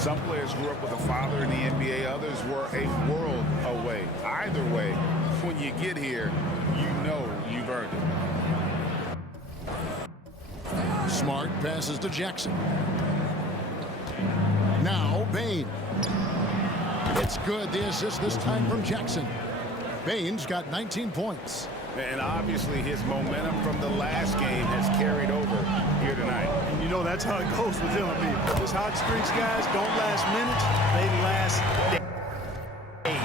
Some players grew up with a father in the NBA. Others were a world away. Either way, when you get here, you know you've earned it. Smart passes to Jackson. Now Bane. It's good. The assist this time from Jackson. Bane's got 19 points. And obviously his momentum from the last game has carried over here tonight. And you know that's how it goes with him. I mean, those hot streaks, guys, don't last minutes. They last days. And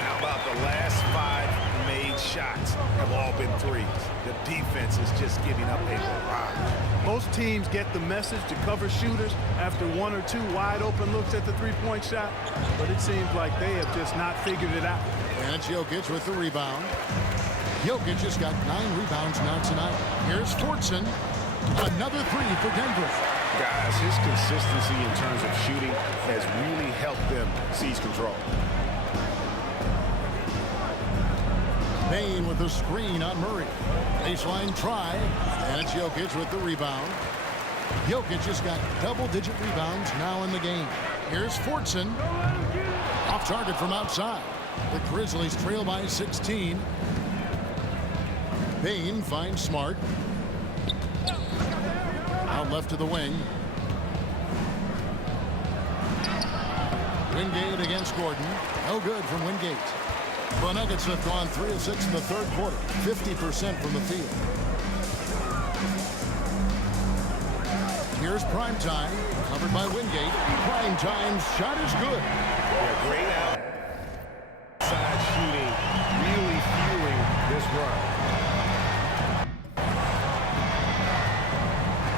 how about the last 5 made shots have all been threes? The defense is just giving up a lot. Most teams get the message to cover shooters after 1 or 2 wide open looks at the three-point shot, but it seems like they have just not figured it out. And it's Jokic with the rebound. Jokic has got 9 rebounds now tonight. Here's Fortson. Another 3 for Denver. Guys, his consistency in terms of shooting has really helped them seize control. Bane with the screen on Murray. Baseline try. And it's Jokic with the rebound. Jokic has got double-digit rebounds now in the game. Here's Fortson. Off target from outside. The Grizzlies trail by 16. Bane finds Smart. Out left to the wing. Wingate against Gordon. No good from Wingate. The Nuggets have gone 3 of 6 in the third quarter. 50% from the field. Here's Primetime. Covered by Wingate. Primetime's shot is good. Yeah, great outside shooting. Really fueling this run.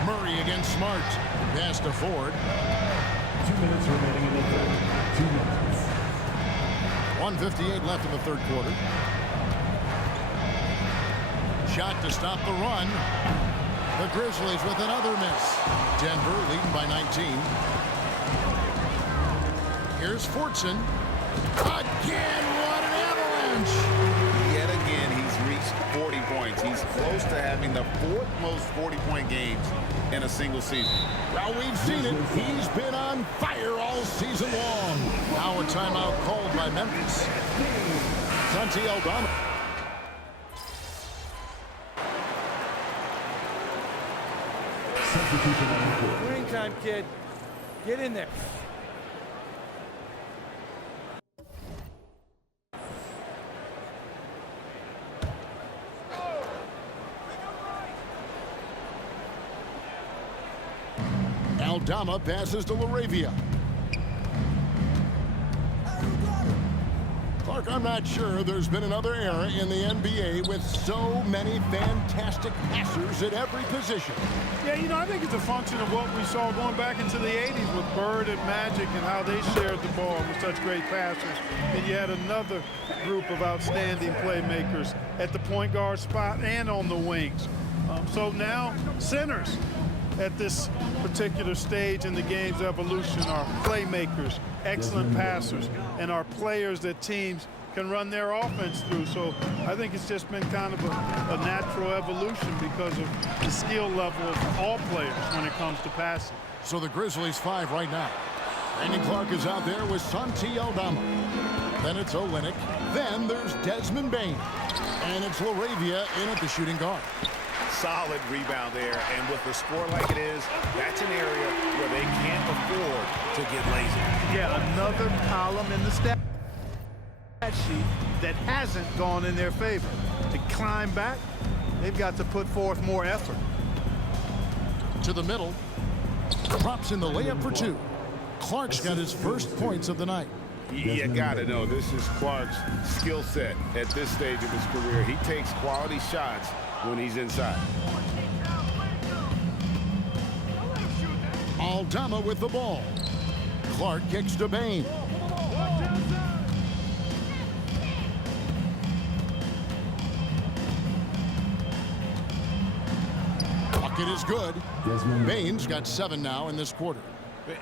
Murray against Smart. Pass to Ford. 2 minutes remaining in the third. 2 minutes. 1:58 left in the third quarter. Shot to stop the run. The Grizzlies with another miss. Denver leading by 19. Here's Fortson. Again, what an avalanche! Yet again, he's reached 40 points. He's close to having the 4th most 40-point games in a single season. Well, we've seen it. He's been on fire all season long. Now a timeout called by Memphis. Santi Aldama. Substitution on the court. Green time, kid. Get in there. Aldama passes to LaRavia. Clark, I'm not sure there's been another era in the NBA with so many fantastic passers at every position. Yeah, you know, I think it's a function of what we saw going back into the 80s with Bird and Magic and how they shared the ball with such great passers. And you had another group of outstanding playmakers at the point guard spot and on the wings. So now centers at this particular stage in the game's evolution are playmakers, excellent passers, and are players that teams can run their offense through. So I think it's just been kind of a natural evolution because of the skill level of all players when it comes to passing. So the Grizzlies 5 right now. Brandon Clark is out there with Santi Aldama. Then it's Olynyk. Then there's Desmond Bane. And it's LaRavia in at the shooting guard. Solid rebound there, and with the score like it is, that's an area where they can't afford to get lazy. Yeah, another column in the stat sheet that hasn't gone in their favor. To climb back, they've got to put forth more effort. To the middle. Drops in the layup for 2. Clark's got his first points of the night. You gotta know, this is Clark's skill set at this stage of his career. He takes quality shots when he's inside. Aldama with the ball. Clark kicks to Bane. Bucket is good. Bane's got 7 now in this quarter.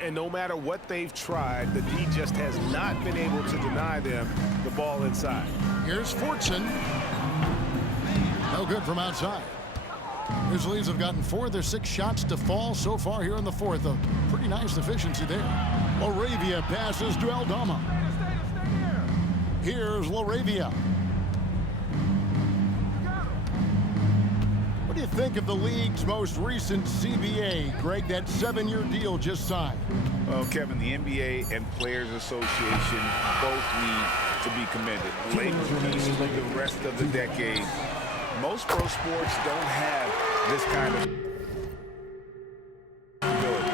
And no matter what they've tried, the D just has not been able to deny them the ball inside. Here's Fortson. No good from outside. Grizzlies have gotten 4 of their 6 shots to fall so far here in the fourth. A pretty nice efficiency there. LaRavia passes to Aldama. Here's LaRavia. What do you think of the league's most recent CBA, Greg? That 7-year deal just signed. Well, Kevin, the NBA and Players Association both need to be commended. Labor peace for the rest of the decade. Most pro sports don't have this kind of ability.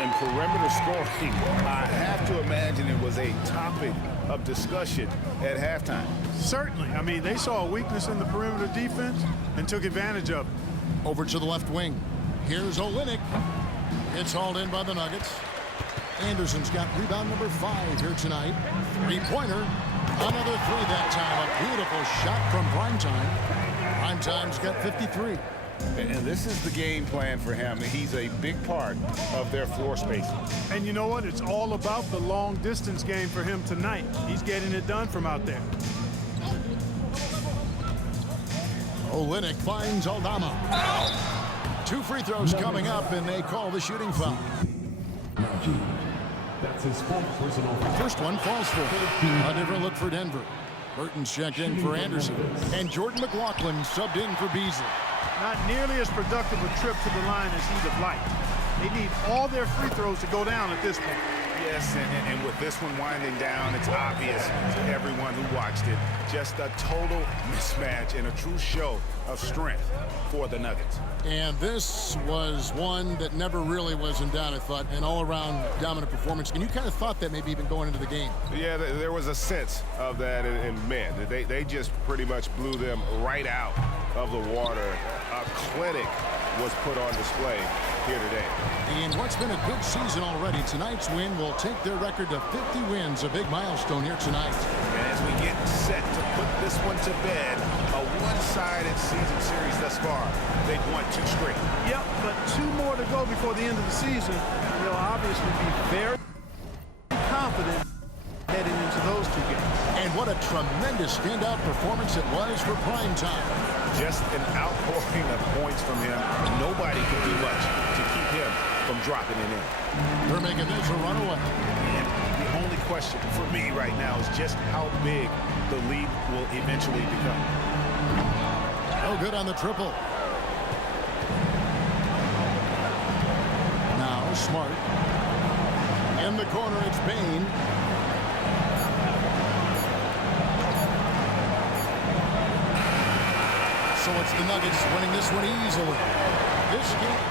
And perimeter scoring, I have to imagine it was a topic of discussion at halftime. Certainly. I mean, they saw a weakness in the perimeter defense and took advantage of it. Over to the left wing. Here's Olynyk. It's hauled in by the Nuggets. Anderson's got rebound number 5 here tonight. 3-pointer. Another 3 that time. A beautiful shot from Primetime. Primetime's got 53. And this is the game plan for him. He's a big part of their floor spacing. And you know what? It's all about the long distance game for him tonight. He's getting it done from out there. Olynyk finds Aldama. 2 free throws coming up, and they call the shooting foul. That's his 4th personal foul. First one falls for. A different look for Denver. Burton's checked in for Anderson. And Jordan McLaughlin subbed in for Beasley. Not nearly as productive a trip to the line as he'd have liked. They need all their free throws to go down at this point. Yes, and with this one winding down, it's obvious to everyone who watched it. Just a total mismatch and a true show of strength for the Nuggets. And this was one that never really was in doubt, I thought, an all-around dominant performance. And you kind of thought that maybe even going into the game. Yeah, there was a sense of that, and man, they just pretty much blew them right out of the water. A clinic was put on display here today. And what's been a good season already, tonight's win will take their record to 50 wins, a big milestone here tonight. And as we get set to put this one to bed, a one-sided season series thus far. They've won 2 straight. Yep, but 2 more to go before the end of the season. They'll obviously be very confident heading into those 2 games. And what a tremendous standout performance it was for Primetime. Just an outpouring of points from him. Nobody could do much to keep him from dropping it in. They're making this a runaway. And the only question for me right now is just how big the lead will eventually become. No good on the triple. Now Smart. In the corner, it's Bane. So it's the Nuggets winning this one easily. This game.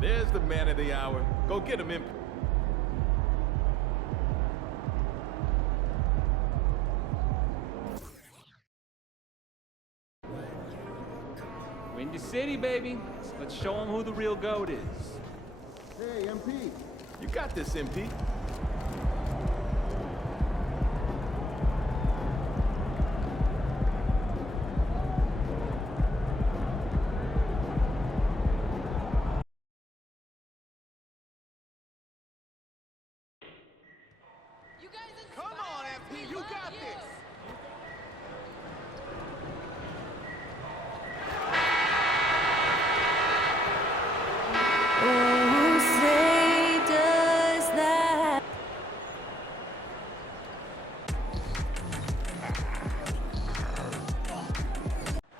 There's the man of the hour. Go get him in. Windy City, baby. Let's show them who the real GOAT is. Hey, MP. You got this, MP. Come on, MP, you got this.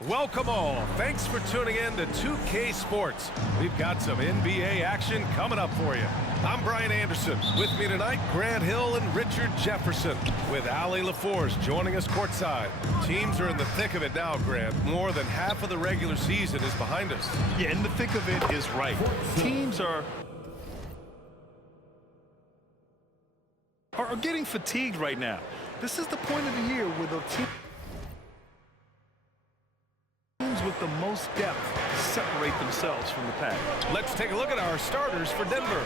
Welcome all. Thanks for tuning in to 2K Sports. We've got some NBA action coming up for you. I'm Brian Anderson. With me tonight, Grant Hill and Richard Jefferson, with Allie LaForce joining us courtside. Teams are in the thick of it now, Grant. More than half of the regular season is behind us. Yeah, in the thick of it is right. Teams are getting fatigued right now. This is the point of the year where the teams with the most depth separate themselves from the pack. Let's take a look at our starters for Denver.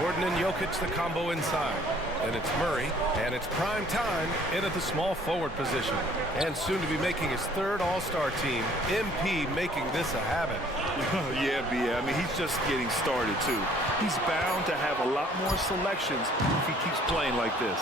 Gordon and Jokic, the combo inside. Then it's Murray, and it's prime time in at the small forward position. And soon to be making his third All-Star team, MP making this a habit. Yeah, I mean, he's just getting started, too. He's bound to have a lot more selections if he keeps playing like this.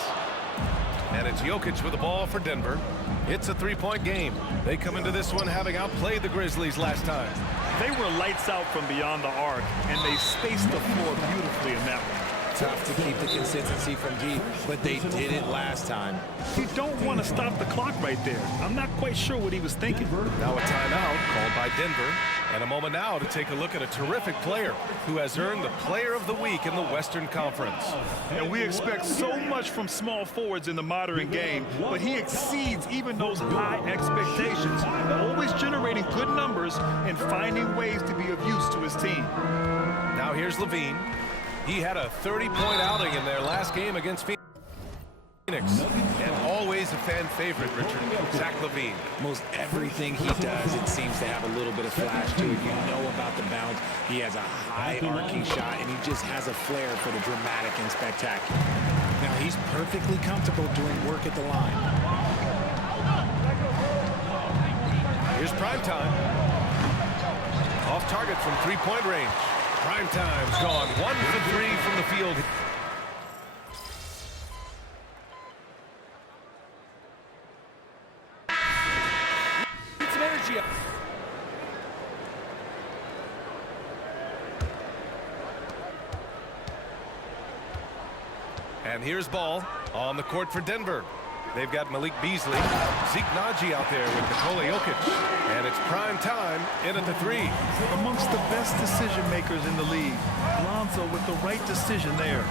And it's Jokic with the ball for Denver. It's a three-point game. They come into this one having outplayed the Grizzlies last time. They were lights out from beyond the arc, and they spaced the floor beautifully in that one. Tough to keep the consistency from deep, but they did it last time. You don't want to stop the clock right there. I'm not quite sure what he was thinking. Now a timeout called by Denver. And a moment now to take a look at a terrific player who has earned the Player of the Week in the Western Conference. And we expect so much from small forwards in the modern game, but he exceeds even those high expectations, always generating good numbers and finding ways to be of use to his team. Now here's LaVine. He had a 30-point outing in their last game against Phoenix. And always a fan favorite, Richard. Zach LaVine. Most everything he does, it seems to have a little bit of flash to it. You know about the bounce. He has a high arcing shot, and he just has a flair for the dramatic and spectacular. Now, he's perfectly comfortable doing work at the line. Here's prime time. Off target from three-point range. Prime time's gone 1 for 3 from the field. And here's Ball on the court for Denver. They've got Malik Beasley, Zeke Naji out there with Nikola Jokic. And it's prime time in at the three. Amongst the best decision makers in the league, Lonzo with the right decision there.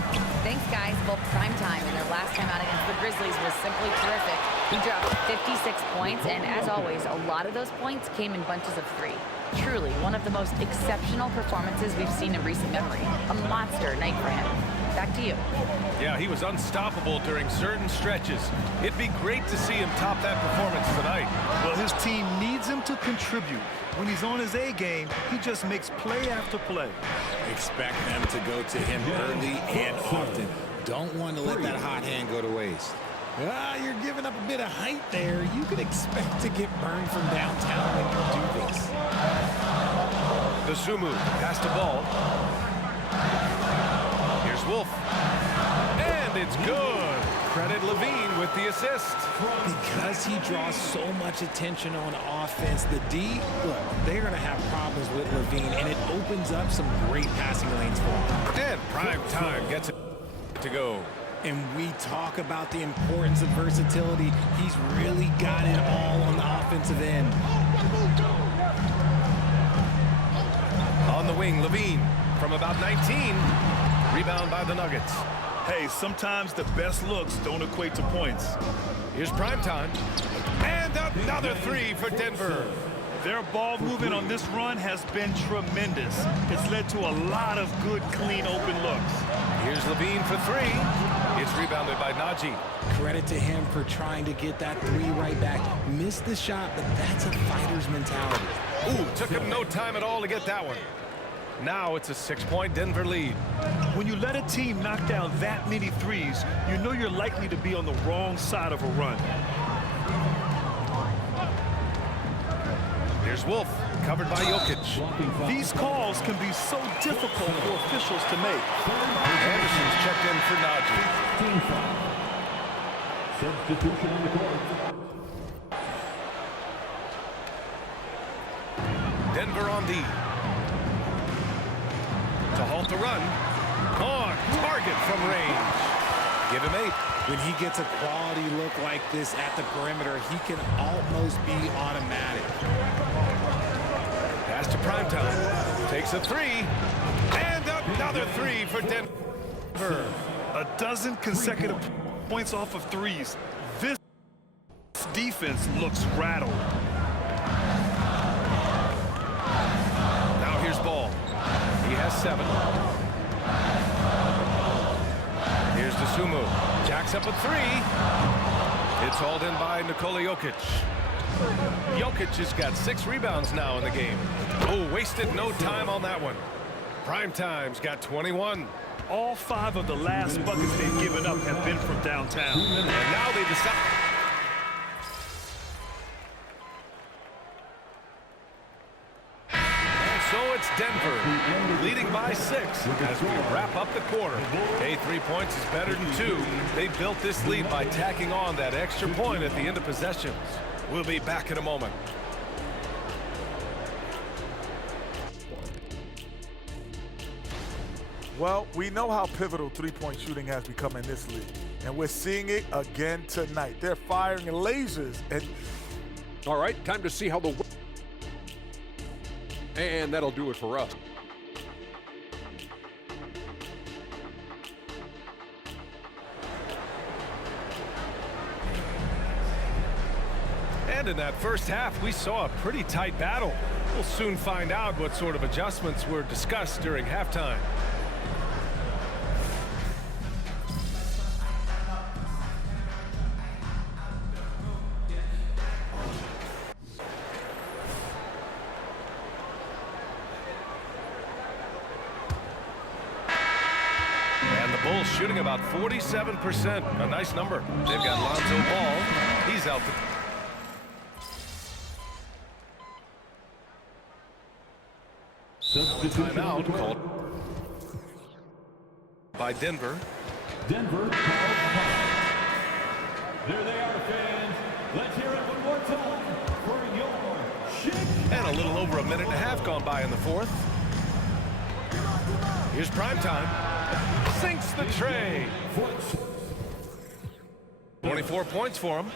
Thanks, guys. Well, prime time and their last time out against the Grizzlies was simply terrific. He dropped 56 points, and as always, a lot of those points came in bunches of three. Truly, one of the most exceptional performances we've seen in recent memory. A monster night for him. Back to you. Yeah, he was unstoppable during certain stretches. It'd be great to see him top that performance tonight. Well, his team needs him to contribute. When he's on his A game, he just makes play after play. Expect them to go to him early and often. Don't want to let that hot hand go to waste. You're giving up a bit of height there. You could expect to get burned from downtown when you do this. The Sumu pass the ball. Here's Wolf. And it's good. Credit LaVine with the assist. Because he draws so much attention on offense, the D, look, they're going to have problems with LaVine, and it opens up some great passing lanes for him. And prime time gets it to go. And we talk about the importance of versatility. He's really got it all on the offensive end. On the wing, LaVine from about 19. Rebound by the Nuggets. Hey, sometimes the best looks don't equate to points. Here's prime time. And another three for Denver. Their ball movement on this run has been tremendous. It's led to a lot of good, clean, open looks. Here's LaVine for three. It's rebounded by Naji. Credit to him for trying to get that three right back. Missed the shot, but that's a fighter's mentality. Ooh, took him no time at all to get that one. Now it's a 6-point Denver lead. When you let a team knock down that many threes, you know you're likely to be on the wrong side of a run. Here's Wolf, covered by Jokic. These calls can be so difficult for officials to make. Anderson's checked in for Naji. Substitution on the court. Denver on D. To halt the run. On target from range. Give him 8. When he gets a quality look like this at the perimeter, he can almost be automatic. Pass to Primetime. Takes a three. And another three for Denver. A dozen consecutive points off of threes. This defense looks rattled. Now here's Ball. He has 7. Here's Dosunmu. Jacks up a 3. It's hauled in by Nikola Jokic. Jokic has got 6 rebounds now in the game. Oh, wasted no time on that one. Primetime's got 21. All 5 of the last buckets they've given up have been from downtown. And now they decide. And so it's Denver leading by 6 as we wrap up the quarter. Hey, 3 points is better than 2. They built this lead by tacking on that extra point at the end of possessions. We'll be back in a moment. Well, we know how pivotal three-point shooting has become in this league, and we're seeing it again tonight. They're firing lasers. And all right, time to see how the... And that'll do it for us. And in that first half, we saw a pretty tight battle. We'll soon find out what sort of adjustments were discussed during halftime. Bulls shooting about 47%. A nice number. They've got Lonzo Ball. He's out. Timeout called by Denver. Denver called time. There they are, fans. Let's hear it one more time for your Chicago. And a little over a minute and a half gone by in the fourth. Here's Primetime. Sinks the tray. 24 points for him.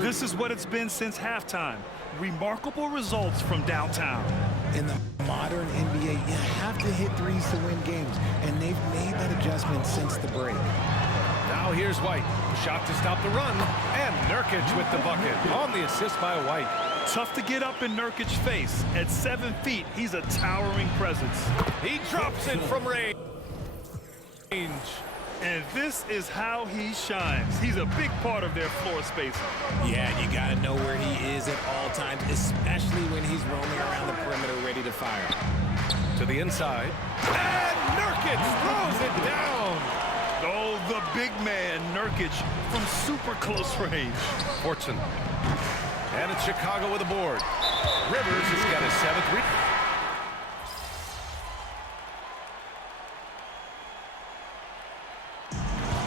This is what it's been since halftime. Remarkable results from downtown. In the modern NBA, you have to hit threes to win games, and they've made that adjustment since the break. Now here's White. Shot to stop the run, and Nurkic with the bucket on the assist by White. Tough to get up in Nurkic's face. At 7 feet, he's a towering presence. He drops it from range. And this is how he shines. He's a big part of their floor space. Yeah, you got to know where he is at all times, especially when he's roaming around the perimeter ready to fire. To the inside. And Nurkic throws it down. Oh, the big man, Nurkic, from super close range. Fortson. And it's Chicago with a board. Rivers has got his 7th rebound.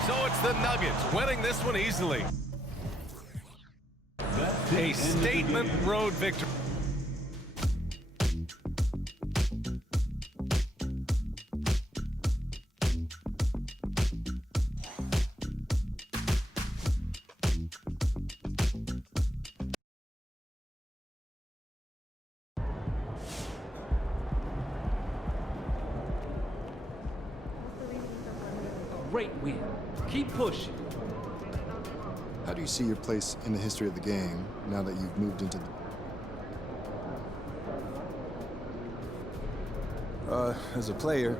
So it's the Nuggets winning this one easily. A statement road victory. Great win. Keep pushing. How do you see your place in the history of the game now that you've moved into the... As a player,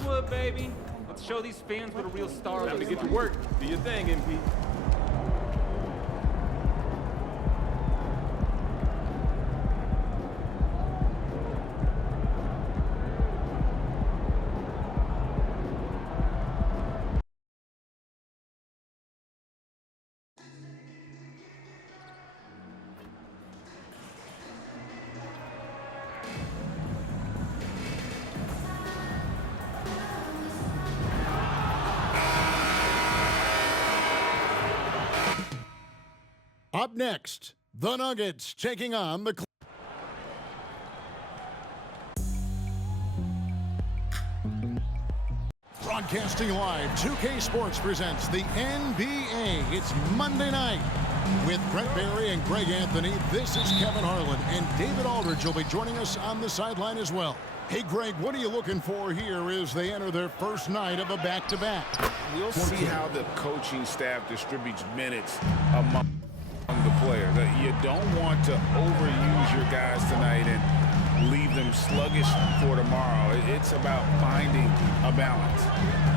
Hollywood, baby. Let's show these fans what a real star Time to looks get to like. work. Do your thing, MP. Up next, the Nuggets taking on the Broadcasting live, 2K Sports presents the NBA. It's Monday night. With Brent Barry and Greg Anthony, this is Kevin Harlan, and David Aldridge will be joining us on the sideline as well. Hey, Greg, what are you looking for here as they enter their first night of a back-to-back? We'll see how the coaching staff distributes minutes among the players. You don't want to overuse your guys tonight and leave them sluggish for tomorrow. It's about finding a balance.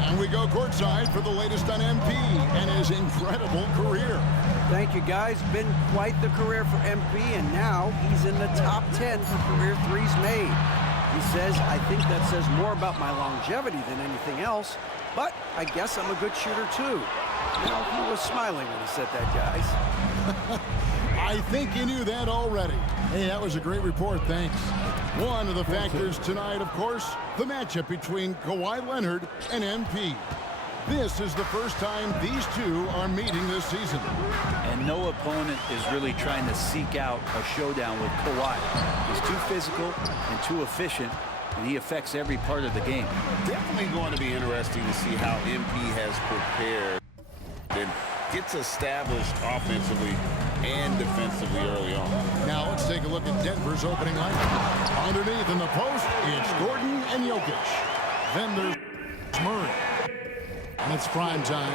And we go courtside for the latest on MP and his incredible career. Thank you, guys. Been quite the career for MP, and now he's in the top 10 for career threes made. He says, I think that says more about my longevity than anything else, but I guess I'm a good shooter, too. Now, he was smiling when he said that, guys. I think you knew that already. Hey, that was a great report, thanks. One of the factors tonight, of course, the matchup between Kawhi Leonard and MP. This is the first time these two are meeting this season. And no opponent is really trying to seek out a showdown with Kawhi. He's too physical and too efficient, and he affects every part of the game. Definitely going to be interesting to see how MP has prepared and gets established offensively and defensively early on. Now let's take a look at Denver's opening lineup. Underneath in the post, it's Gordon and Jokic. Then there's Murray. And it's prime time.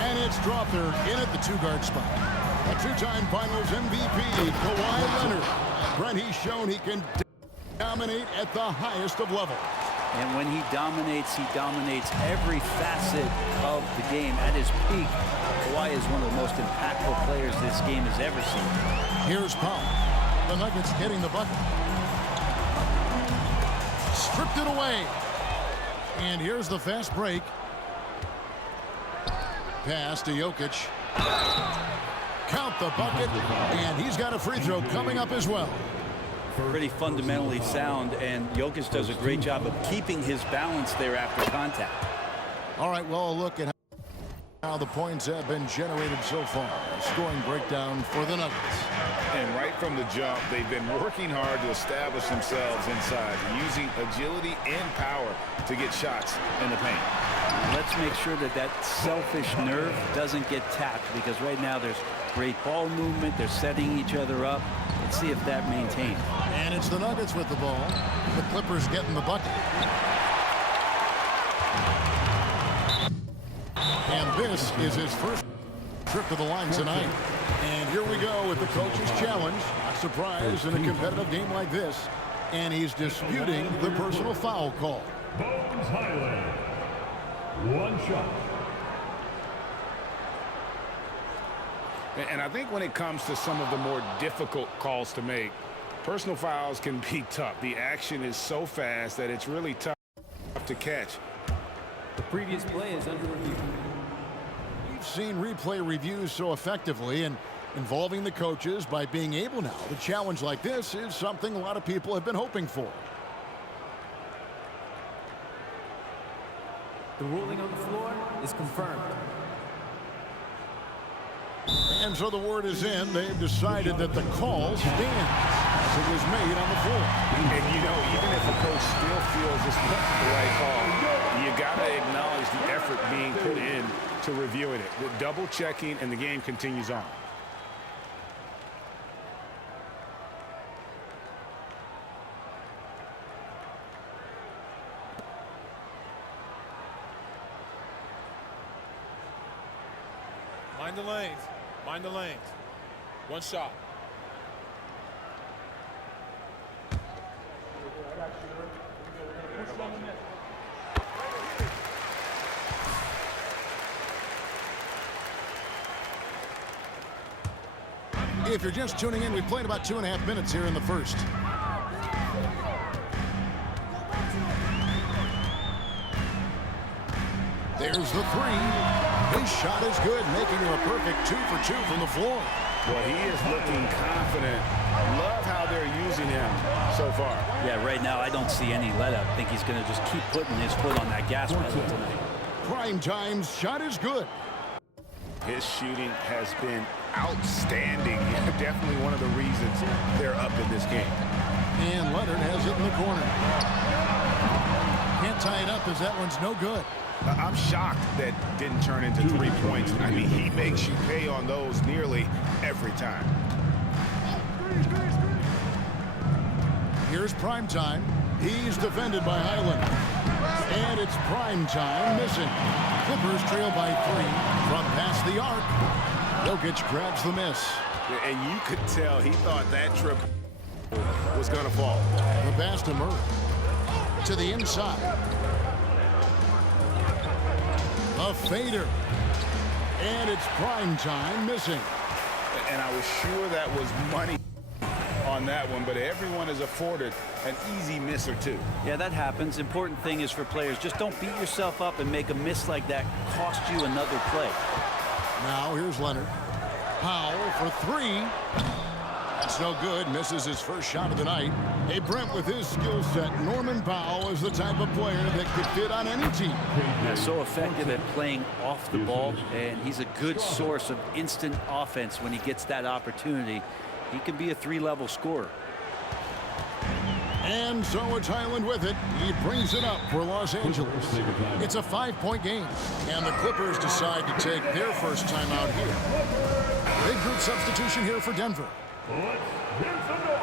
And it's Dropper in at the two-guard spot. A two-time Finals MVP, Kawhi Leonard. Brent, he's shown he can dominate at the highest of levels. And when he dominates every facet of the game. At his peak, Kawhi is one of the most impactful players this game has ever seen. Here's Powell. The Nuggets getting the bucket. Stripped it away. And here's the fast break. Pass to Jokic. Count the bucket. And he's got a free throw coming up as well. Pretty fundamentally sound, and Jokic does a great job of keeping his balance there after contact. All right, well, a look at how the points have been generated so far. A scoring breakdown for the Nuggets. And right from the jump, they've been working hard to establish themselves inside, using agility and power to get shots in the paint. Let's make sure that that selfish nerve doesn't get tapped, because right now there's great ball movement. They're setting each other up. Let's see if that maintains. And it's the Nuggets with the ball. The Clippers getting the bucket. And this is his first trip to the line tonight. And here we go with the coach's challenge. Not surprised in a competitive game like this. And he's disputing the personal foul call. Bones Highland. One shot. And I think when it comes to some of the more difficult calls to make, personal fouls can be tough. The action is so fast that it's really tough to catch. The previous play is under review. We've seen replay reviews so effectively and involving the coaches by being able now to challenge like this is something a lot of people have been hoping for. The ruling on the floor is confirmed. And so the word is in. They've decided that the call stands as it was made on the floor. And, you know, even if a coach still feels this is the right call, you got to acknowledge the effort being put in to reviewing it. The double checking, and the game continues on. Mind the lanes. Mind the lanes. One shot. If you're just tuning in, we've played about 2.5 minutes here in the first. There's the three. His shot is good, making him a perfect 2 for 2 from the floor. Well, he is looking confident. Love how they're using him so far. Yeah, right now I don't see any let-up. I think he's going to just keep putting his foot on that gas pedal tonight. Prime Time's shot is good. His shooting has been outstanding. Definitely one of the reasons they're up in this game. And Leonard has it in the corner. Can't tie it up as that one's no good. I'm shocked that didn't turn into 3 points. I mean, he makes you pay on those nearly every time. Here's Prime Time. He's defended by Highland. And it's Prime Time missing. Clippers trail by 3 from past the arc. Jokic grabs the miss. And you could tell he thought that triple was going to fall. The pass to Murray. To the inside. A fader. And it's Prime Time missing. And I was sure that was money on that one, but everyone is afforded an easy miss or two. Yeah, that happens. Important thing is for players, just don't beat yourself up and make a miss like that cost you another play. Now here's Leonard. Powell for 3. That's no good. Misses his first shot of the night. Hey, Brent, with his skill set, Norman Powell is the type of player that could fit on any team. Yeah, so effective at playing off the ball, and he's a good source of instant offense when he gets that opportunity. He can be a 3-level scorer. And so it's Highland with it. He brings it up for Los Angeles. It's a 5-point game, and the Clippers decide to take their first time out here. Big group substitution here for Denver.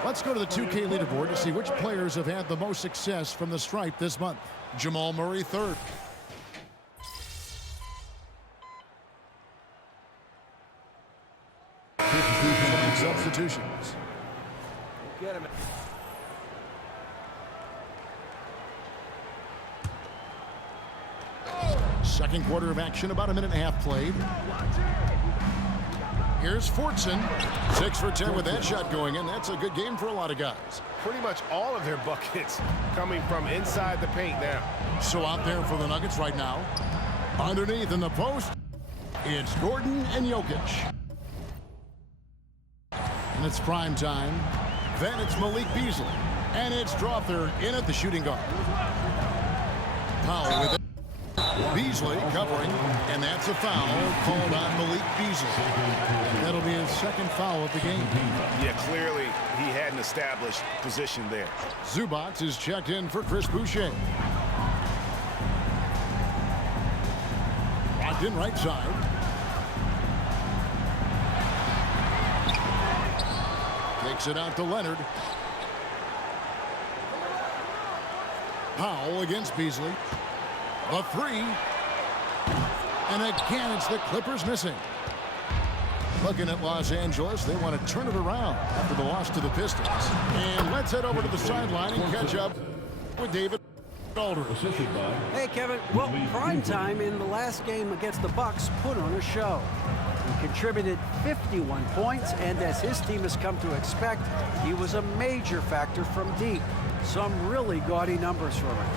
Let's go to the 2K leaderboard to see which players have had the most success from the stripe this month. Jamal Murray, 3rd. Substitutions. Get him. Second quarter of action, about 1.5 minutes played. Here's Fortson. 6 for 10 with that shot going in. That's a good game for a lot of guys. Pretty much all of their buckets coming from inside the paint now. So out there for the Nuggets right now. Underneath in the post, it's Gordon and Jokic. And it's Prime Time. Then it's Malik Beasley. And it's Drawther in at the shooting guard. Powell with it. Beasley covering, and that's a foul called on Malik Beasley. That'll be his second foul of the game. Yeah, clearly he had an established position there. Zubac is checked in for Chris Boucher. Locked in right side. Takes it out to Leonard. Powell against Beasley. The 3. And again, it's the Clippers missing. Looking at Los Angeles, they want to turn it around after the loss to the Pistons. And let's head over to the sideline and catch up with David Aldridge. Hey, Kevin. Well, Prime Time in the last game against the Bucks put on a show. He contributed 51 points, and as his team has come to expect, he was a major factor from deep. Some really gaudy numbers for him.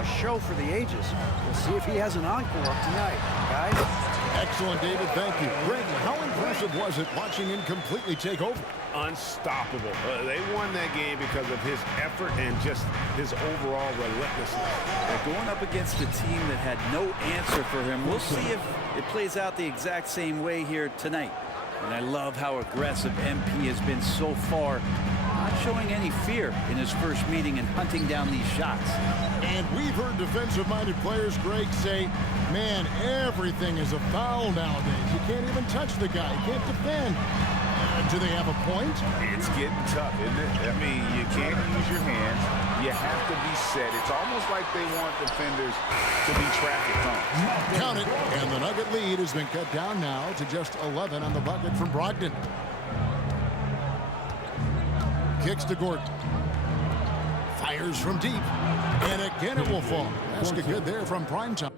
A show for the ages. We'll see if he has an encore tonight, guys. Excellent, David. Thank you. Greg, how impressive was it watching him completely take over? Unstoppable. They won that game because of his effort and just his overall relentlessness. Going up against a team that had no answer for him, we'll see if it plays out the exact same way here tonight. And I love how aggressive MP has been so far, not showing any fear in his first meeting and hunting down these shots. And we've heard defensive-minded players, Greg, say, man, everything is a foul nowadays. You can't even touch the guy. You can't defend. Do they have a point? It's getting tough, isn't it? I mean, you can't use your hands. You have to be set. It's almost like they want defenders to be traffic cones. Count it. And the Nugget lead has been cut down now to just 11 on the bucket from Brogdon. Kicks to Gordon. Fires from deep. And again it will fall. That's good there from Prime Time.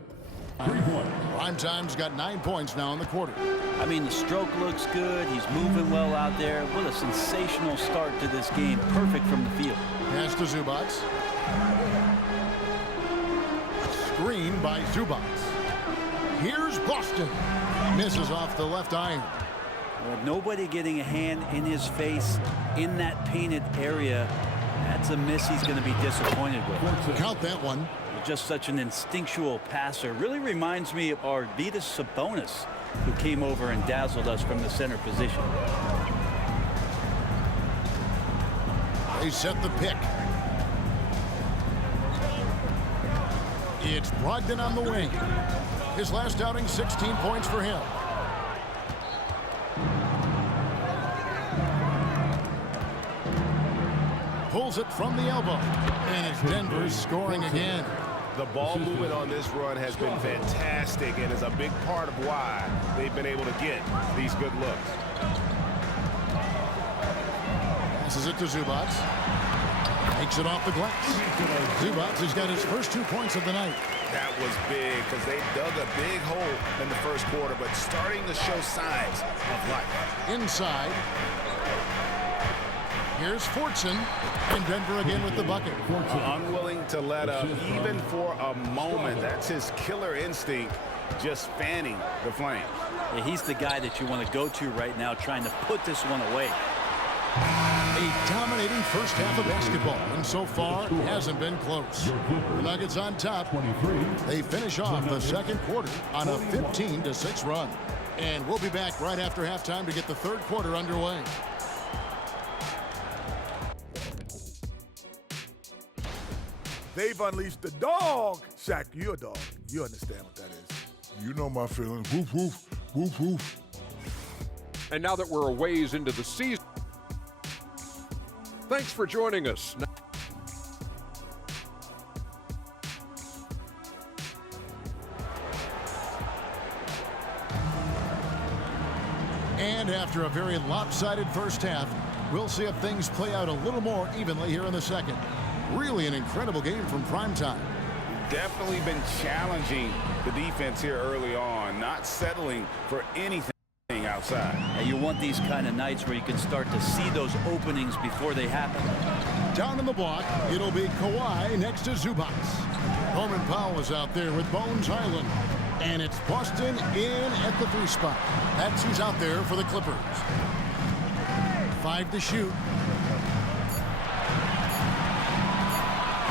Primetime's got 9 points now in the quarter. I mean, the stroke looks good. He's moving well out there. What a sensational start to this game. Perfect from the field. Pass to Zubac. Screen by Zubac. Here's Boston. Misses off the left iron. With nobody getting a hand in his face in that painted area, that's a miss he's going to be disappointed with. Count that one. Just such an instinctual passer. Really reminds me of Arvydas Sabonis, who came over and dazzled us from the center position. They set the pick. It's Brogdon on the wing. His last outing, 16 points for him. Pulls it from the elbow. And it's Denver scoring again. The ball movement on this run has been fantastic and is a big part of why they've been able to get these good looks. Passes it to Zubac. Takes it off the glass. Zubac has got his first 2 points of the night. That was big because they dug a big hole in the first quarter, but starting to show signs of life. Inside. Here's Fortson, and Denver again with the bucket. Unwilling to let up even for a moment. That's his killer instinct, just fanning the flames. Yeah, he's the guy that you want to go to right now, trying to put this one away. A dominating first half of basketball, and so far it hasn't been close. The Nuggets on top. They finish off the second quarter on a 15-6 run. And we'll be back right after halftime to get the third quarter underway. They've unleashed the dog. Shaq, you're a dog. You understand what that is. You know my feelings. Woof, woof, woof, woof. And now that we're a ways into the season, thanks for joining us. And after a very lopsided first half, we'll see if things play out a little more evenly here in the second. Really an incredible game from Primetime. Definitely been challenging the defense here early on, not settling for anything outside. And you want these kind of nights where you can start to see those openings before they happen. Down in the block, it'll be Kawhi next to Zubac. Norman Powell is out there with Bones Highland. And it's Boston in at the 3 spot. That's who's out there for the Clippers. 5 to shoot.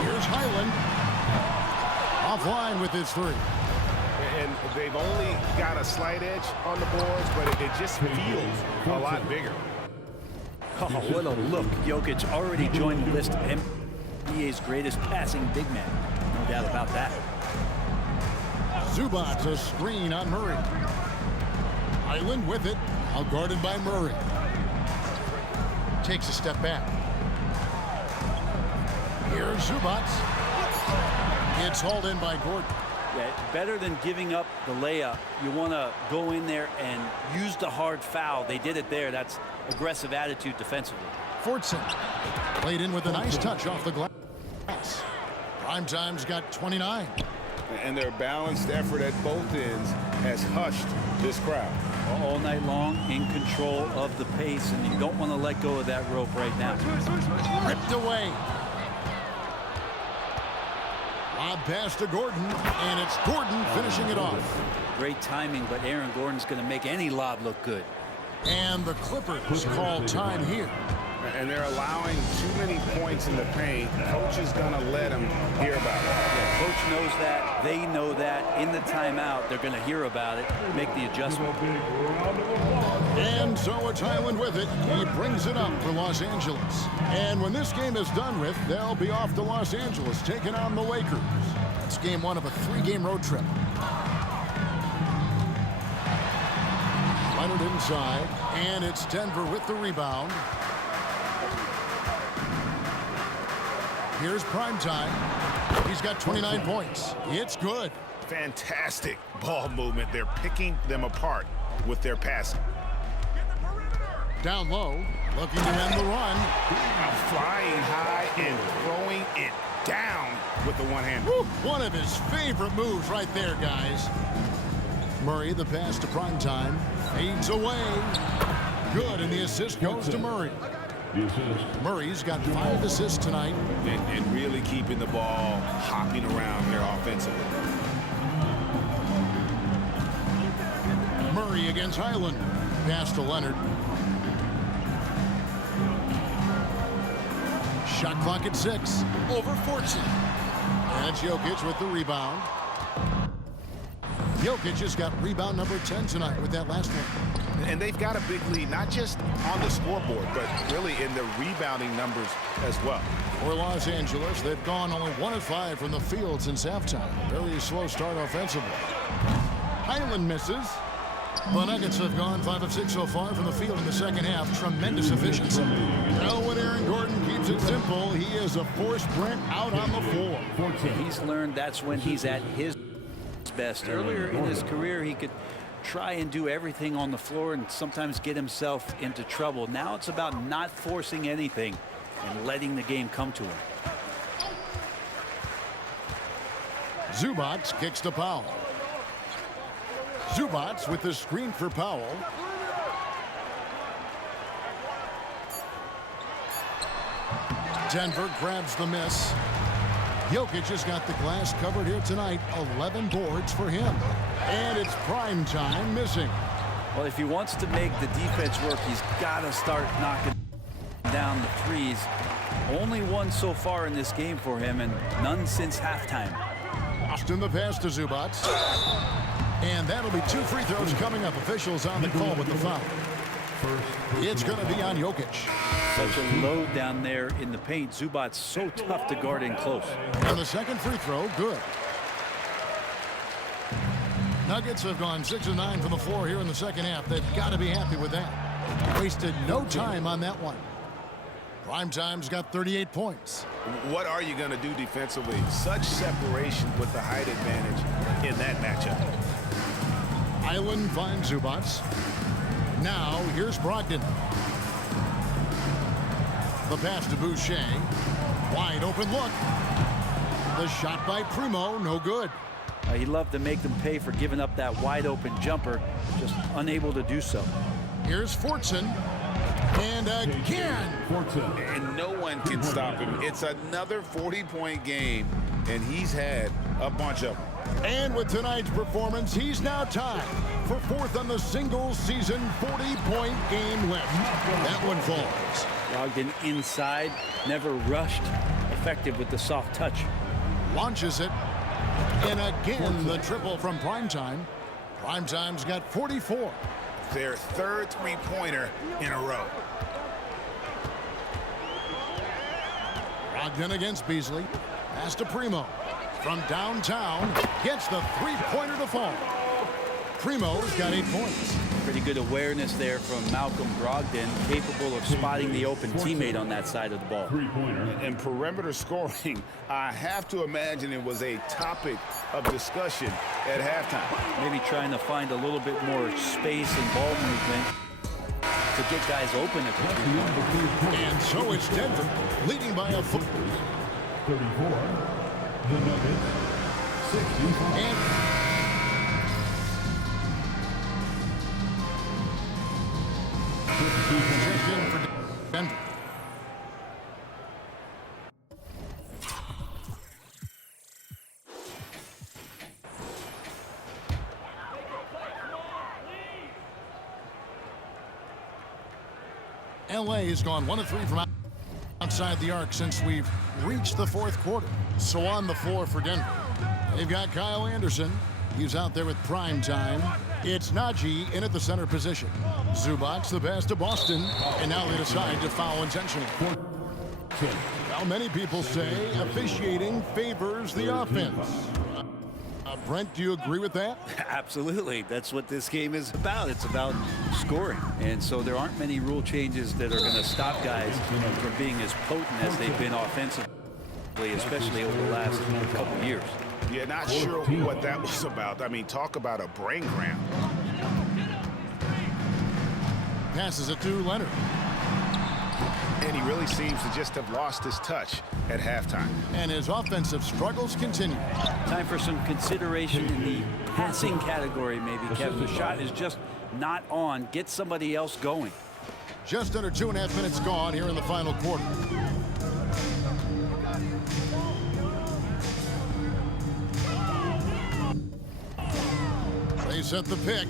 Here's Highland. Offline with his 3. And they've only got a slight edge on the boards, but it just feels a lot bigger. Oh, what a look. Jokic already joined the list of NBA's greatest passing big men. No doubt about that. Zubac, a screen on Murray. Highland with it, out guarded by Murray. Takes a step back. Here's Zubac. It's hauled in by Gordon. Yeah, better than giving up the layup. You want to go in there and use the hard foul. They did it there. That's aggressive attitude defensively. Fortson played in with a nice touch off the glass. Primetime's got 29. And their balanced effort at both ends has hushed this crowd. All night long, in control of the pace, and you don't want to let go of that rope right now. Ripped away. Lob pass to Gordon, and it's Gordon finishing it off. Great timing, but Aaron Gordon's going to make any lob look good. And the Clippers call time here. And they're allowing too many points in the paint. Coach is going to let them hear about it. Yeah, coach knows that. They know that. In the timeout, they're going to hear about it, make the adjustment. And so it's Highland with it. He brings it up for Los Angeles. And when this game is done with, they'll be off to Los Angeles, taking on the Lakers. It's game 1 of a 3-game road trip. Leonard inside, and it's Denver with the rebound. Here's Primetime. He's got 29 points. It's good. Fantastic ball movement. They're picking them apart with their passing. Down low, looking to end the run. Flying high and throwing it down with the one-hand. One of his favorite moves right there, guys. Murray, the pass to Primetime. Fades away. Good, and the assist goes to Murray. Murray's got 5 assists tonight. And really keeping the ball hopping around here offensively. Murray against Highland. Pass to Leonard. Shot clock at 6. Over Fortson. And it's Jokic with the rebound. Jokic has got rebound number 10 tonight with that last one. And they've got a big lead, not just on the scoreboard, but really in the rebounding numbers as well. For Los Angeles, they've gone only 1 of 5 from the field since halftime. Very slow start offensively. Highland misses. The Nuggets have gone 5 of 6 so far from the field in the second half. Tremendous efficiency. Well, when Aaron Gordon keeps it simple, he is a force sprint out on the floor. He's learned that's when he's at his best. Earlier in his career, he could try and do everything on the floor and sometimes get himself into trouble. Now it's about not forcing anything and letting the game come to him. Zubac kicks to Powell. Zubac with the screen for Powell. Denver grabs the miss. Jokic has got the glass covered here tonight. 11 boards for him. And it's Primetime missing. Well, if he wants to make the defense work, he's got to start knocking down the threes. Only one so far in this game for him, and none since halftime. Austin the pass to Zubac. And that'll be 2 free throws coming up. Officials on the call with the foul. It's going to be on Jokic. Such a load down there in the paint. Zubac so tough to guard in close. And the second free throw, good. Nuggets have gone 6 of 9 from the floor here in the second half. They've got to be happy with that. Wasted no time on that one. Primetime's got 38 points. What are you going to do defensively? Such separation with the height advantage in that matchup. Island finds Zubac. Now here's Brogdon. The pass to Boucher. Wide open look. The shot by Primo, no good. He'd love to make them pay for giving up that wide open jumper, just unable to do so. Here's Fortson. And again. And no one can stop him. It's another 40-point game, and he's had a bunch of them. And with tonight's performance, he's now tied for 4th on the single-season 40-point game list. That one falls. Brogdon inside, never rushed, effective with the soft touch. Launches it. And again, the triple from Primetime. Primetime's got 44. Their 3rd three-pointer in a row. Brogdon against Beasley. Pass to Primo. From downtown, gets the three-pointer to fall. Primo's got 8 points. Pretty good awareness there from Malcolm Brogdon, capable of spotting the open teammate on that side of the ball. And perimeter scoring, I have to imagine it was a topic of discussion at halftime. Maybe trying to find a little bit more space and ball movement to get guys open at the three-point. And so it's Denver, leading by a foot. 34. The Nuggets, 65. And checked in for Denver. LA has gone 1 of 3 from outside the arc since we've reached the 4th quarter. So on the floor for Denver, they've got Kyle Anderson. He's out there with Primetime. It's Najee in at the center position. Zubac the pass to Boston, and now they decide to foul intentionally. Well, many people say officiating favors the offense. Brent, do you agree with that? Absolutely. That's what this game is about. It's about scoring. And so there aren't many rule changes that are going to stop guys from being as potent as they've been offensively, especially over the last couple years. Yeah, not sure what that was about. I mean, talk about a brain cramp. Passes it to Leonard. And he really seems to just have lost his touch at halftime. And his offensive struggles continue. Time for some consideration in the passing category, maybe, Kevin. The shot is just not on. Get somebody else going. Just under 2.5 minutes gone here in the final quarter. They set the pick.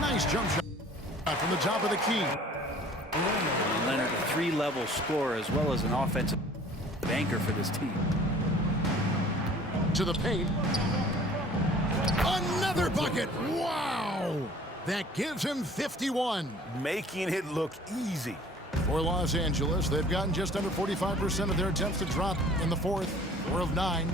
Nice jump shot from the top of the key. Leonard, a 3-level scorer as well as an offensive anchor for this team. To the paint. Another bucket. Wow. That gives him 51. Making it look easy. For Los Angeles, they've gotten just under 45% of their attempts to drop in the fourth. 4 of 9.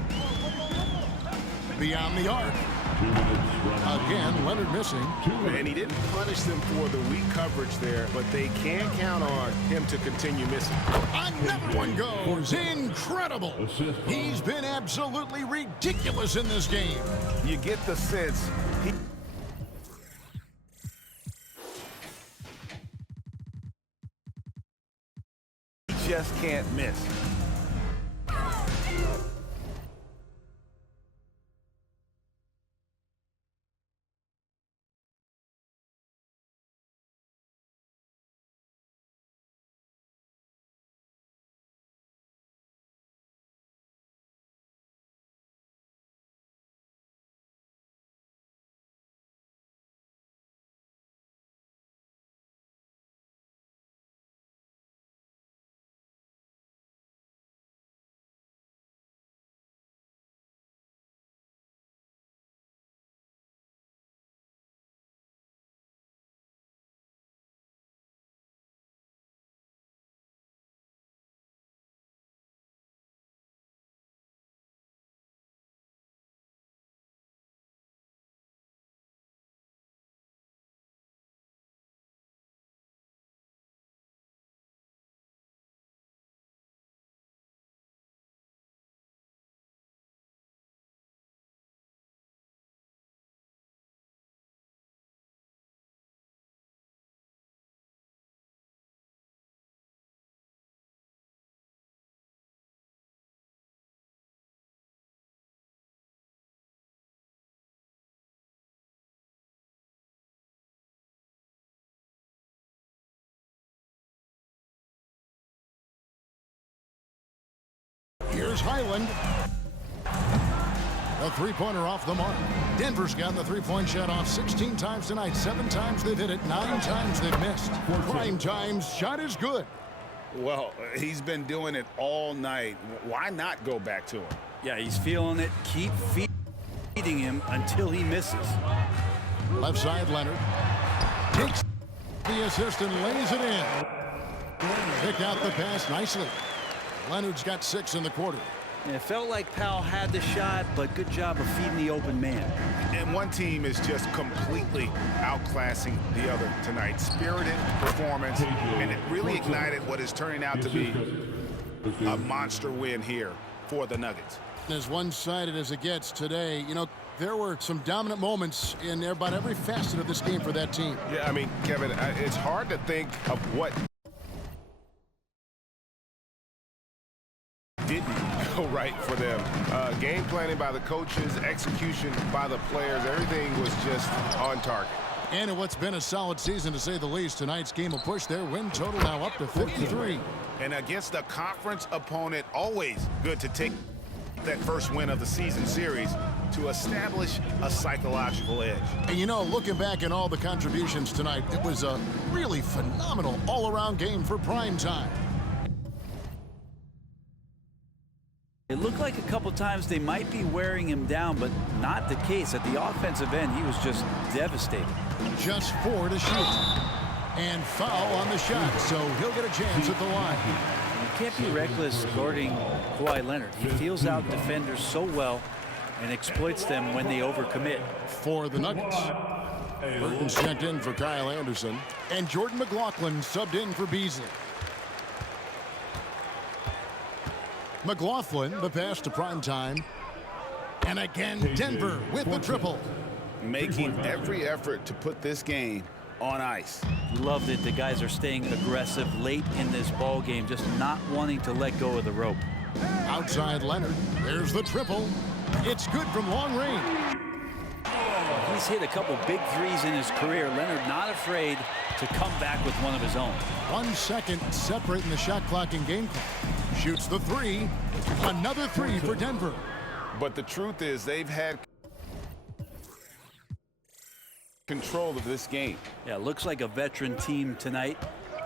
Beyond the arc. Again, Leonard missing. And he didn't punish them for the weak coverage there, but they can count on him to continue missing. Another one goes. Incredible. He's been absolutely ridiculous in this game. You get the sense he just can't miss. Here's Highland. A three-pointer off the mark. Denver's gotten the three-point shot off 16 times tonight. 7 times they've hit it. 9 times they've missed. Prime Time's shot is good. Well, he's been doing it all night. Why not go back to him? Yeah, he's feeling it. Keep feeding him until he misses. Left side, Leonard. Takes the assist and lays it in. Pick out the pass nicely. Leonard's got 6 in the quarter. It felt like Powell had the shot, but good job of feeding the open man. And one team is just completely outclassing the other tonight. Spirited performance, and it really ignited what is turning out to be a monster win here for the Nuggets. As one-sided as it gets today, you know, there were some dominant moments in about every facet of this game for that team. Yeah, I mean, Kevin, it's hard to think of what didn't go right for them. Game planning by the coaches, execution by the players, everything was just on target. And in what's been a solid season, to say the least, tonight's game will push their win total now up to 53. And against a conference opponent, always good to take that first win of the season series to establish a psychological edge. And you know, looking back at all the contributions tonight, it was a really phenomenal all-around game for Prime Time. It looked like a couple times they might be wearing him down, but not the case. At the offensive end, he was just devastated. Just 4 to shoot. And foul on the shot, so he'll get a chance at the line. You can't be reckless guarding Kawhi Leonard. He feels out defenders so well and exploits them when they overcommit. For the Nuggets, Burton's checked in for Kyle Anderson, and Jordan McLaughlin subbed in for Beasley. McLaughlin, the pass to Prime Time. And again, Denver with the triple. Making every effort to put this game on ice. Loved it. The guys are staying aggressive late in this ball game, just not wanting to let go of the rope. Outside Leonard. There's the triple. It's good from long range. He's hit a couple big threes in his career. Leonard not afraid to come back with one of his own. 1 second separating the shot clock and game clock. Shoots the three. Another three for Denver. But the truth is they've had control of this game. Yeah, looks like a veteran team tonight,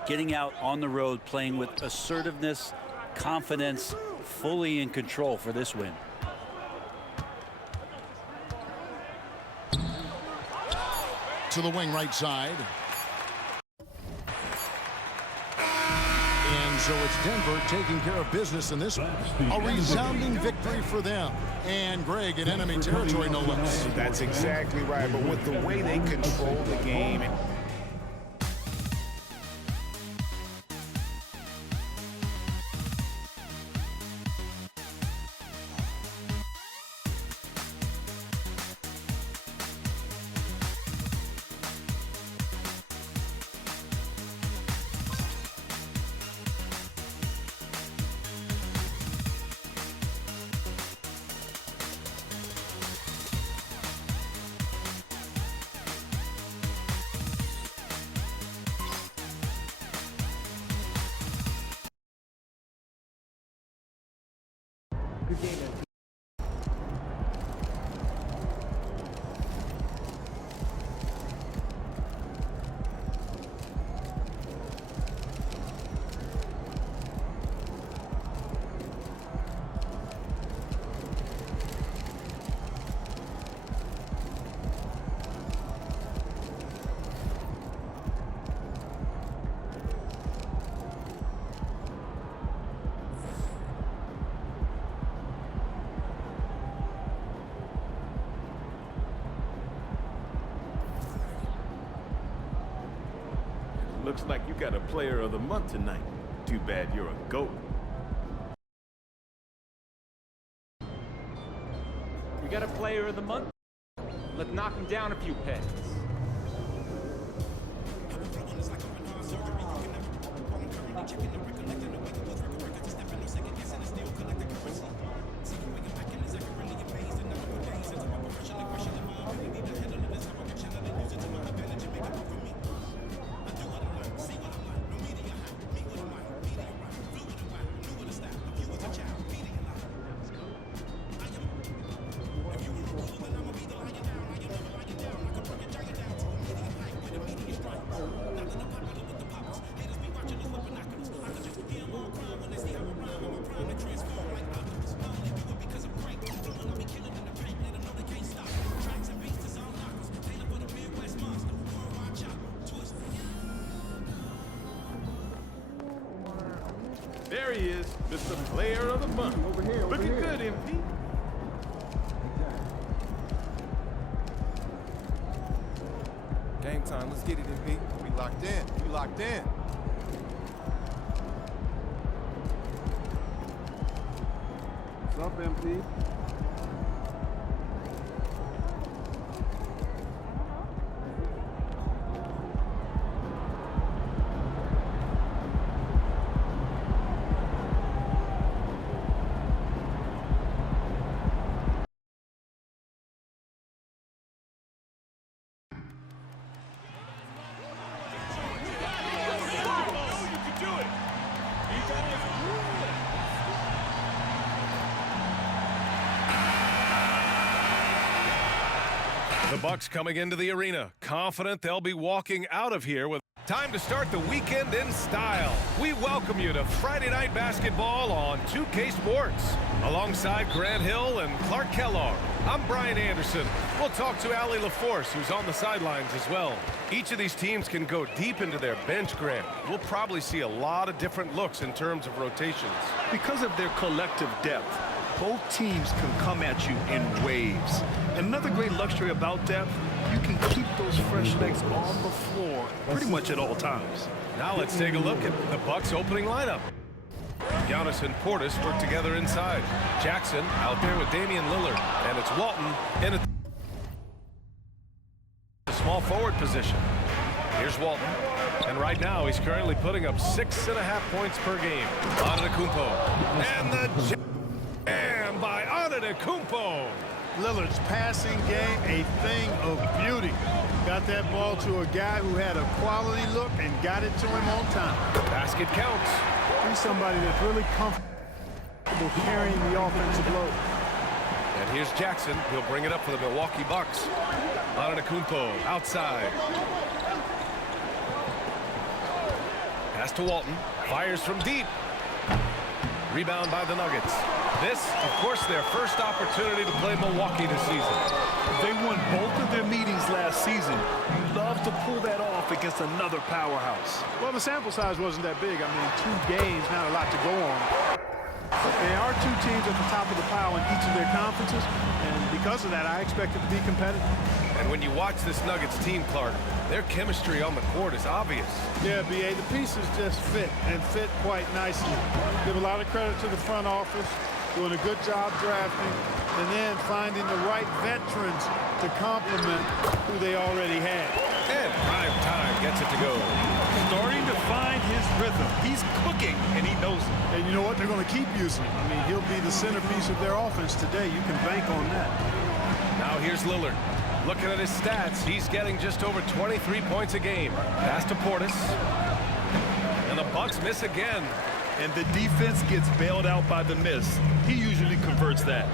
getting out on the road, playing with assertiveness, confidence, fully in control for this win. To the wing right side. And so it's Denver taking care of business in this one. A resounding victory for them. And Greg in enemy territory, no less. That's exactly right. But with the way they control the game. Good game, man. Looks like you got a player of the month tonight. Too bad you're a GOAT. We got a player of the month. Let's knock him down a few pegs. There he is, Mr. Player of the Month. Over here, looking good, MP. Game time. Let's get it, MP. We locked in. We locked in. What's up, MP? The Bucks coming into the arena, confident they'll be walking out of here with time to start the weekend in style. We welcome you to Friday Night Basketball on 2K Sports. Alongside Grant Hill and Clark Kellogg, I'm Brian Anderson. We'll talk to Allie LaForce, who's on the sidelines as well. Each of these teams can go deep into their bench, Grant. We'll probably see a lot of different looks in terms of rotations. Because of their collective depth, both teams can come at you in waves. Another great luxury about depth, you can keep those fresh legs on the floor pretty much at all times. Now let's take a look at the Bucks opening lineup. Giannis and Portis work together inside. Jackson out there with Damian Lillard. And it's Walton in a small forward position. Here's Walton. And right now, he's currently putting up 6.5 points per game. Antetokounmpo. And the jam by Antetokounmpo. Lillard's passing game, a thing of beauty. Got that ball to a guy who had a quality look and got it to him on time. Basket counts. He's somebody that's really comfortable carrying the offensive load. And here's Jackson. He'll bring it up for the Milwaukee Bucks. Antetokounmpo outside. Pass to Walton. Fires from deep. Rebound by the Nuggets. This, of course, their first opportunity to play Milwaukee this season. They won both of their meetings last season. You love to pull that off against another powerhouse. Well, the sample size wasn't that big. I mean, 2 games, not a lot to go on. But they are 2 teams at the top of the pile in each of their conferences, and because of that, I expect it to be competitive. And when you watch this Nuggets team, Clark, their chemistry on the court is obvious. Yeah, B.A., the pieces just fit, and fit quite nicely. Give a lot of credit to the front office, doing a good job drafting, and then finding the right veterans to complement who they already had. And Prime Time gets it to go. Starting to find his rhythm. He's cooking, and he knows it. And you know what? They're going to keep using him. I mean, he'll be the centerpiece of their offense today. You can bank on that. Now here's Lillard. Looking at his stats, he's getting just over 23 points a game. Pass to Portis. And the Bucks miss again. And the defense gets bailed out by the miss. He usually converts that.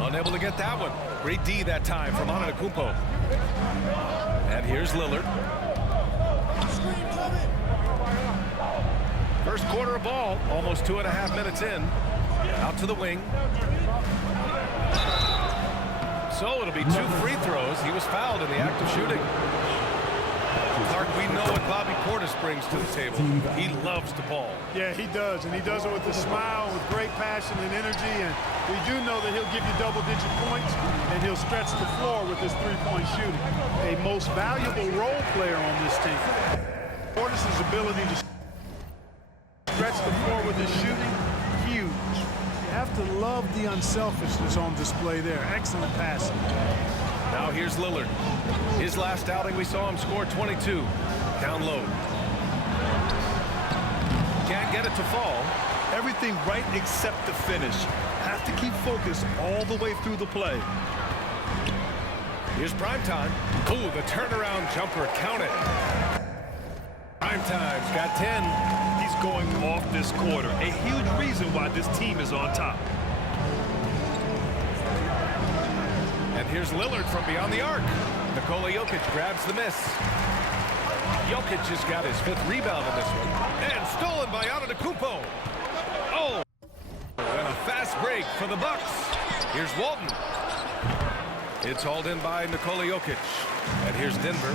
Unable to get that one. Great D that time from Antetokounmpo. And here's Lillard. First quarter of ball, almost 2.5 minutes in. Out to the wing. So it'll be 2 free throws. He was fouled in the act of shooting. Clark, we know what Bobby Portis brings to the table. He loves to ball. Yeah, he does, and he does it with a smile, with great passion and energy, and we do know that he'll give you double-digit points, and he'll stretch the floor with his 3-point shooting. A most valuable role player on this team. Portis' ability to stretch the floor with his shooting, huge. You have to love the unselfishness on display there. Excellent passing. Now here's Lillard. His last outing, we saw him score 22. Down low. Can't get it to fall. Everything right except the finish. Have to keep focused all the way through the play. Here's Primetime. Ooh, the turnaround jumper counted. Primetime's got 10. He's going off this quarter. A huge reason why this team is on top. And here's Lillard from beyond the arc. Nikola Jokic grabs the miss. Jokic has got his 5th rebound in this one. And stolen by Antetokounmpo. Oh! And a fast break for the Bucks. Here's Walton. It's hauled in by Nikola Jokic. And here's Denver.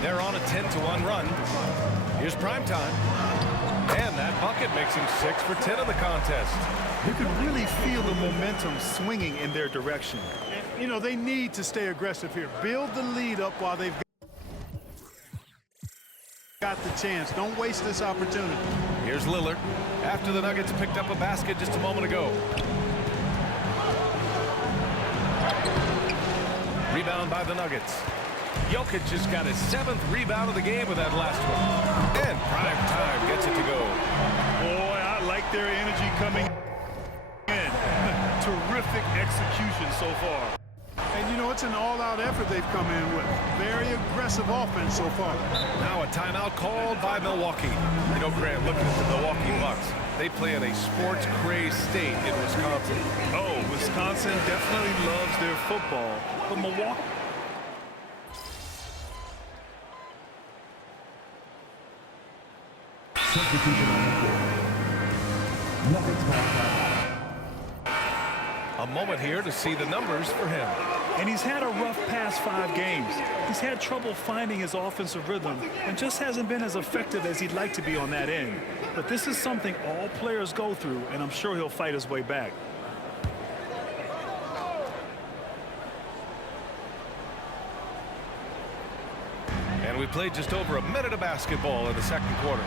They're on a 10-1 run. Here's Primetime. And that bucket makes him 6 for 10 in the contest. You can really feel the momentum swinging in their direction. And, you know, they need to stay aggressive here. Build the lead up while they've got the chance. Don't waste this opportunity. Here's Lillard after the Nuggets picked up a basket just a moment ago. Rebound by the Nuggets. Jokic just got his 7th rebound of the game with that last one. And Primetime gets it to go. Boy, I like their energy coming in. Terrific execution so far. And you know, it's an all-out effort they've come in with. Very aggressive offense so far. Now a timeout called by Milwaukee. You know, Grant, looking at the Milwaukee Bucks, they play in a sports-crazed state in Wisconsin. Oh, Wisconsin definitely loves their football. But Milwaukee... A moment here to see the numbers for him. And he's had a rough past 5 games. He's had trouble finding his offensive rhythm and just hasn't been as effective as he'd like to be on that end. But this is something all players go through, and I'm sure he'll fight his way back. And we played just over a minute of basketball in the second quarter.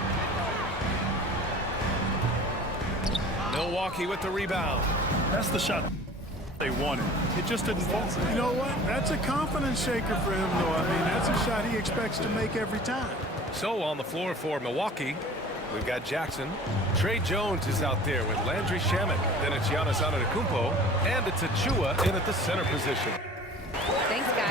Milwaukee with the rebound. That's the shot. they wanted. It just didn't fall. You know what? That's a confidence shaker for him, though. I mean, that's a shot he expects to make every time. So on the floor for Milwaukee, we've got Jackson. Trey Jones is out there with Landry Shamet. Then it's Giannis Antetokounmpo. And it's Achua in at the center position. Thanks, guys.